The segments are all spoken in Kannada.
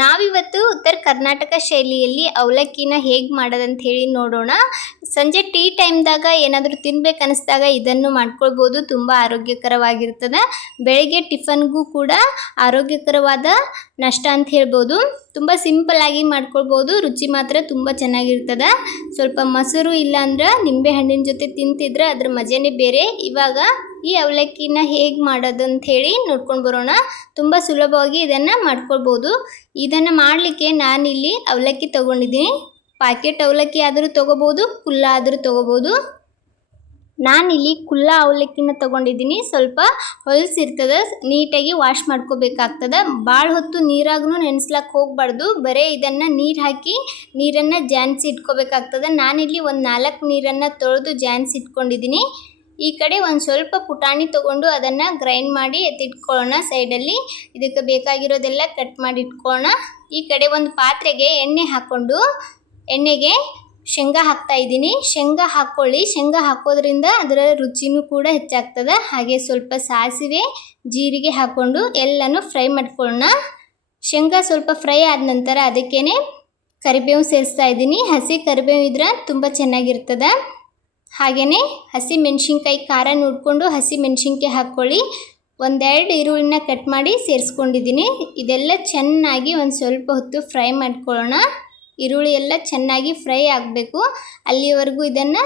ನಾವಿವತ್ತು ಉತ್ತರ ಕರ್ನಾಟಕ ಶೈಲಿಯಲ್ಲಿ ಅವಲಕ್ಕಿನ ಹೇಗೆ ಮಾಡೋದಂತ ಹೇಳಿ ನೋಡೋಣ. ಸಂಜೆ ಟೀ ಟೈಮ್ದಾಗ ಏನಾದರೂ ತಿನ್ಬೇಕು ಅನಿಸ್ದಾಗ ಇದನ್ನು ಮಾಡ್ಕೊಳ್ಬೋದು. ತುಂಬ ಆರೋಗ್ಯಕರವಾಗಿರ್ತದೆ. ಬೆಳಗ್ಗೆ ಟಿಫನ್ಗೂ ಕೂಡ ಆರೋಗ್ಯಕರವಾದ ನಾಷ್ಟ ಅಂತ ಹೇಳ್ಬೋದು. ತುಂಬ ಸಿಂಪಲ್ಲಾಗಿ ಮಾಡ್ಕೊಳ್ಬೋದು. ರುಚಿ ಮಾತ್ರ ತುಂಬ ಚೆನ್ನಾಗಿರ್ತದೆ. ಸ್ವಲ್ಪ ಮೊಸರು ಇಲ್ಲ ಅಂದ್ರೆ ನಿಂಬೆ ಹಣ್ಣಿನ ಜೊತೆ ತಿಂತಿದ್ರೆ ಅದ್ರ ಮಜಾನೇ ಬೇರೆ. ಇವಾಗ ಈ ಅವಲಕ್ಕಿನ ಹೇಗೆ ಮಾಡೋದು ಅಂತ ಹೇಳಿ ನೋಡ್ಕೊಂಡು ಬರೋಣ. ತುಂಬ ಸುಲಭವಾಗಿ ಇದನ್ನು ಮಾಡ್ಕೊಳ್ಬೋದು. ಇದನ್ನು ಮಾಡಲಿಕ್ಕೆ ನಾನಿಲ್ಲಿ ಅವಲಕ್ಕಿ ತೊಗೊಂಡಿದ್ದೀನಿ. ಪ್ಯಾಕೆಟ್ ಅವಲಕ್ಕಿ ಆದರೂ ತೊಗೋಬೋದು, ಕುಲ್ಲ ಆದರೂ ತೊಗೋಬೋದು. ನಾನಿಲ್ಲಿ ಕುಲ್ಲ ಅವಲಕ್ಕಿನ ತೊಗೊಂಡಿದ್ದೀನಿ. ಸ್ವಲ್ಪ ಹೊಲಸಿರ್ತದೆ, ನೀಟಾಗಿ ವಾಶ್ ಮಾಡ್ಕೋಬೇಕಾಗ್ತದೆ. ಭಾಳ ಹೊತ್ತು ನೀರಾಗೂ ನೆನೆಸ್ಲಕ್ಕೆ ಹೋಗಬಾರ್ದು. ಬರೀ ಇದನ್ನು ನೀರು ಹಾಕಿ ನೀರನ್ನು ಜಾನ್ಸಿ ಇಟ್ಕೋಬೇಕಾಗ್ತದೆ. ನಾನಿಲ್ಲಿ ಒಂದು 4 ನೀರನ್ನು ತೊಳೆದು ಜಾನ್ಸಿ ಇಟ್ಕೊಂಡಿದ್ದೀನಿ. ಈ ಕಡೆ ಒಂದು ಸ್ವಲ್ಪ ಪುಟಾಣಿ ತೊಗೊಂಡು ಅದನ್ನು ಗ್ರೈಂಡ್ ಮಾಡಿ ಎತ್ತಿಟ್ಕೊಳ್ಳೋಣ ಸೈಡಲ್ಲಿ. ಇದಕ್ಕೆ ಬೇಕಾಗಿರೋದೆಲ್ಲ ಕಟ್ ಮಾಡಿ ಇಟ್ಕೊಳ್ಳೋಣ. ಈ ಕಡೆ ಒಂದು ಪಾತ್ರೆಗೆ ಎಣ್ಣೆ ಹಾಕ್ಕೊಂಡು ಎಣ್ಣೆಗೆ ಶೇಂಗಾ ಹಾಕ್ತಾಯಿದ್ದೀನಿ. ಶೇಂಗಾ ಹಾಕ್ಕೊಳ್ಳಿ. ಶೇಂಗಾ ಹಾಕೋದ್ರಿಂದ ಅದರ ರುಚಿನೂ ಕೂಡ ಹೆಚ್ಚಾಗ್ತದೆ. ಹಾಗೆ ಸ್ವಲ್ಪ ಸಾಸಿವೆ, ಜೀರಿಗೆ ಹಾಕ್ಕೊಂಡು ಎಲ್ಲನೂ ಫ್ರೈ ಮಾಡ್ಕೊಳ್ಳೋಣ. ಶೇಂಗಾ ಸ್ವಲ್ಪ ಫ್ರೈ ಆದ ನಂತರ ಅದಕ್ಕೇ ಕರಿಬೇವು ಸೇರಿಸ್ತಾ ಇದ್ದೀನಿ. ಹಸಿ ಕರಿಬೇವು ಇದ್ರೆ ತುಂಬ ಚೆನ್ನಾಗಿರ್ತದೆ. ಹಾಗೆಯೇ ಹಸಿ ಮೆಣಸಿನ್ಕಾಯಿ ಖಾರ ನೋಡಿಕೊಂಡು ಹಸಿ ಮೆಣಸಿನ್ಕಾಯಿ ಹಾಕ್ಕೊಳ್ಳಿ. 1-2 ಈರುಳ್ಳಿನ ಕಟ್ ಮಾಡಿ ಸೇರಿಸ್ಕೊಂಡಿದ್ದೀನಿ. ಇದೆಲ್ಲ ಚೆನ್ನಾಗಿ ಒಂದು ಸ್ವಲ್ಪ ಹೊತ್ತು ಫ್ರೈ ಮಾಡ್ಕೊಳ್ಳೋಣ. ಈರುಳ್ಳಿ ಎಲ್ಲ ಚೆನ್ನಾಗಿ ಫ್ರೈ ಆಗಬೇಕು. ಅಲ್ಲಿವರೆಗೂ ಇದನ್ನು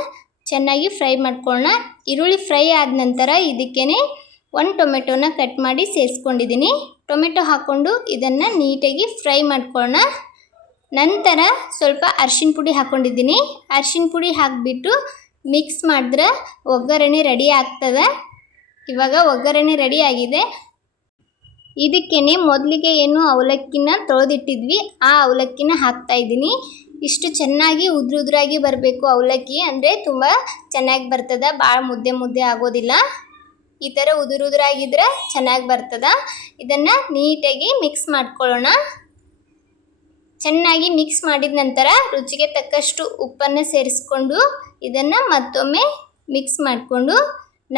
ಚೆನ್ನಾಗಿ ಫ್ರೈ ಮಾಡ್ಕೊಳ್ಳೋಣ. ಈರುಳ್ಳಿ ಫ್ರೈ ಆದ ನಂತರ ಇದಕ್ಕೇ 1 ಟೊಮೆಟೊನ ಕಟ್ ಮಾಡಿ ಸೇರಿಸ್ಕೊಂಡಿದ್ದೀನಿ. ಟೊಮೆಟೊ ಹಾಕ್ಕೊಂಡು ಇದನ್ನು ನೀಟಾಗಿ ಫ್ರೈ ಮಾಡ್ಕೊಳ್ಳೋಣ. ನಂತರ ಸ್ವಲ್ಪ ಅರಿಶಿನ ಪುಡಿ ಹಾಕ್ಕೊಂಡಿದ್ದೀನಿ. ಅರಿಶಿನ ಪುಡಿ ಹಾಕಿಬಿಟ್ಟು ಮಿಕ್ಸ್ ಮಾಡಿದ್ರೆ ಒಗ್ಗರಣೆ ರೆಡಿ ಆಗ್ತದೆ. ಇವಾಗ ಒಗ್ಗರಣೆ ರೆಡಿ ಆಗಿದೆ. ಇದಕ್ಕೇ ಮೊದಲಿಗೆ ಏನು ಅವಲಕ್ಕಿನ ತೊಳೆದಿಟ್ಟಿದ್ವಿ ಆ ಅವಲಕ್ಕಿನ ಹಾಕ್ತಾಯಿದ್ದೀನಿ. ಇಷ್ಟು ಚೆನ್ನಾಗಿ ಉದ್ರಾಗಿ ಬರಬೇಕು ಅವಲಕ್ಕಿ, ಅಂದರೆ ತುಂಬ ಚೆನ್ನಾಗಿ ಬರ್ತದೆ. ಭಾಳ ಮುದ್ದೆ ಆಗೋದಿಲ್ಲ. ಈ ಥರ ಉದುರಾಗಿದ್ರೆ ಚೆನ್ನಾಗಿ ಬರ್ತದೆ. ಇದನ್ನು ನೀಟಾಗಿ ಮಿಕ್ಸ್ ಮಾಡ್ಕೊಳ್ಳೋಣ. ಚೆನ್ನಾಗಿ ಮಿಕ್ಸ್ ಮಾಡಿದ ನಂತರ ರುಚಿಗೆ ತಕ್ಕಷ್ಟು ಉಪ್ಪನ್ನು ಸೇರಿಸ್ಕೊಂಡು ಇದನ್ನು ಮತ್ತೊಮ್ಮೆ ಮಿಕ್ಸ್ ಮಾಡಿಕೊಂಡು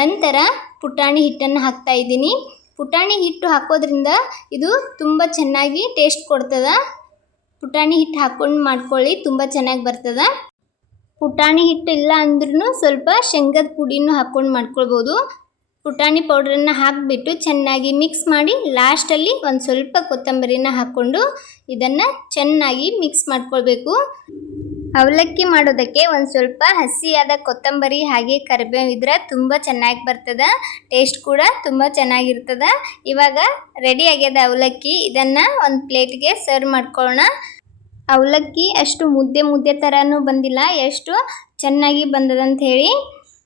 ನಂತರ ಪುಟಾಣಿ ಹಿಟ್ಟನ್ನು ಹಾಕ್ತಾಯಿದ್ದೀನಿ. ಪುಟಾಣಿ ಹಿಟ್ಟು ಹಾಕೋದ್ರಿಂದ ಇದು ತುಂಬ ಚೆನ್ನಾಗಿ ಟೇಸ್ಟ್ ಕೊಡ್ತದೆ. ಪುಟಾಣಿ ಹಿಟ್ಟು ಹಾಕ್ಕೊಂಡು ಮಾಡ್ಕೊಳ್ಳಿ, ತುಂಬ ಚೆನ್ನಾಗಿ ಬರ್ತದೆ. ಪುಟಾಣಿ ಹಿಟ್ಟು ಇಲ್ಲ ಅಂದ್ರೂ ಸ್ವಲ್ಪ ಶೇಂಗದ ಪುಡಿನೂ ಹಾಕ್ಕೊಂಡು ಮಾಡ್ಕೊಳ್ಬೋದು. ಪುಟಾಣಿ ಪೌಡ್ರನ್ನು ಹಾಕಿಬಿಟ್ಟು ಚೆನ್ನಾಗಿ ಮಿಕ್ಸ್ ಮಾಡಿ ಲಾಸ್ಟಲ್ಲಿ ಒಂದು ಸ್ವಲ್ಪ ಕೊತ್ತಂಬರಿನ ಹಾಕ್ಕೊಂಡು ಇದನ್ನು ಚೆನ್ನಾಗಿ ಮಿಕ್ಸ್ ಮಾಡ್ಕೊಳ್ಬೇಕು. ಅವಲಕ್ಕಿ ಮಾಡೋದಕ್ಕೆ ಒಂದು ಸ್ವಲ್ಪ ಹಸಿಯಾದ ಕೊತ್ತಂಬರಿ ಹಾಗೆ ಕರಿಬೇವು ಇದ್ರೆ ತುಂಬ ಚೆನ್ನಾಗಿ ಬರ್ತದೆ. ಟೇಸ್ಟ್ ಕೂಡ ತುಂಬ ಚೆನ್ನಾಗಿರ್ತದೆ. ಇವಾಗ ರೆಡಿ ಆಗ್ಯದ ಅವಲಕ್ಕಿ. ಇದನ್ನು ಒಂದು ಪ್ಲೇಟ್ಗೆ ಸರ್ವ್ ಮಾಡ್ಕೊಳ್ಳೋಣ. ಅವಲಕ್ಕಿ ಅಷ್ಟು ಮುದ್ದೆ ಥರನೂ ಬಂದಿಲ್ಲ, ಎಷ್ಟು ಚೆನ್ನಾಗಿ ಬಂದದಂತ ಹೇಳಿ.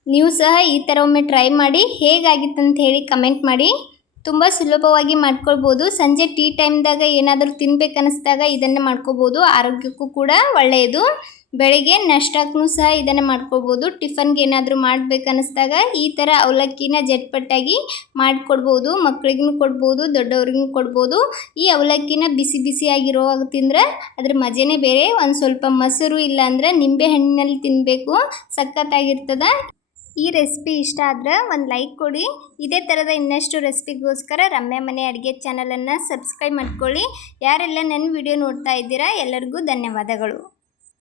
ನೀವು ಸಹ ಈ ಥರ ಒಮ್ಮೆ ಟ್ರೈ ಮಾಡಿ ಹೇಗಾಗಿತ್ತಂತ ಹೇಳಿ ಕಮೆಂಟ್ ಮಾಡಿ. ತುಂಬ ಸುಲಭವಾಗಿ ಮಾಡ್ಕೊಳ್ಬೋದು. ಸಂಜೆ ಟೀ ಟೈಮ್ದಾಗ ಏನಾದರೂ ತಿನ್ಬೇಕು ಅನ್ನಿಸ್ದಾಗ ಇದನ್ನು ಮಾಡ್ಕೋಬೋದು. ಆರೋಗ್ಯಕ್ಕೂ ಕೂಡ ಒಳ್ಳೆಯದು. ಬೆಳಗ್ಗೆ ನಾಷ್ಟಕ್ಕೂ ಸಹ ಇದನ್ನು ಮಾಡ್ಕೊಳ್ಬೋದು. ಟಿಫನ್ಗೆ ಏನಾದರೂ ಮಾಡ್ಬೇಕು ಅನ್ನಿಸ್ದಾಗ ಈ ಥರ ಅವಲಕ್ಕಿನ ಜಟ್ಪಟ್ಟಾಗಿ ಮಾಡಿಕೊಡ್ಬೋದು. ಮಕ್ಕಳಿಗೂ ಕೊಡ್ಬೋದು, ದೊಡ್ಡವ್ರಿಗೂ ಕೊಡ್ಬೋದು. ಈ ಅವಲಕ್ಕಿನ ಬಿಸಿಯಾಗಿರುವಾಗ ತಿಂದರೆ ಅದ್ರ ಮಜಾನೇ ಬೇರೆ. ಒಂದು ಸ್ವಲ್ಪ ಮೊಸರು ಇಲ್ಲಾಂದ್ರೆ ನಿಂಬೆ ಹಣ್ಣಿನಲ್ಲಿ ತಿನ್ನಬೇಕು, ಸಖತ್ತಾಗಿರ್ತದೆ. ಈ ರೆಸಿಪಿ ಇಷ್ಟ ಆದರೆ ಒಂದು ಲೈಕ್ ಕೊಡಿ. ಇದೇ ಥರದ ಇನ್ನಷ್ಟು ರೆಸಿಪಿಗೋಸ್ಕರ ರಮ್ಯಾ ಮನೆ ಅಡುಗೆ ಚಾನಲನ್ನು ಸಬ್ಸ್ಕ್ರೈಬ್ ಮಾಡ್ಕೊಳ್ಳಿ. ಯಾರೆಲ್ಲ ನನ್ನ ವಿಡಿಯೋ ನೋಡ್ತಾ ಇದ್ದೀರಾ ಎಲ್ಲರಿಗೂ ಧನ್ಯವಾದಗಳು.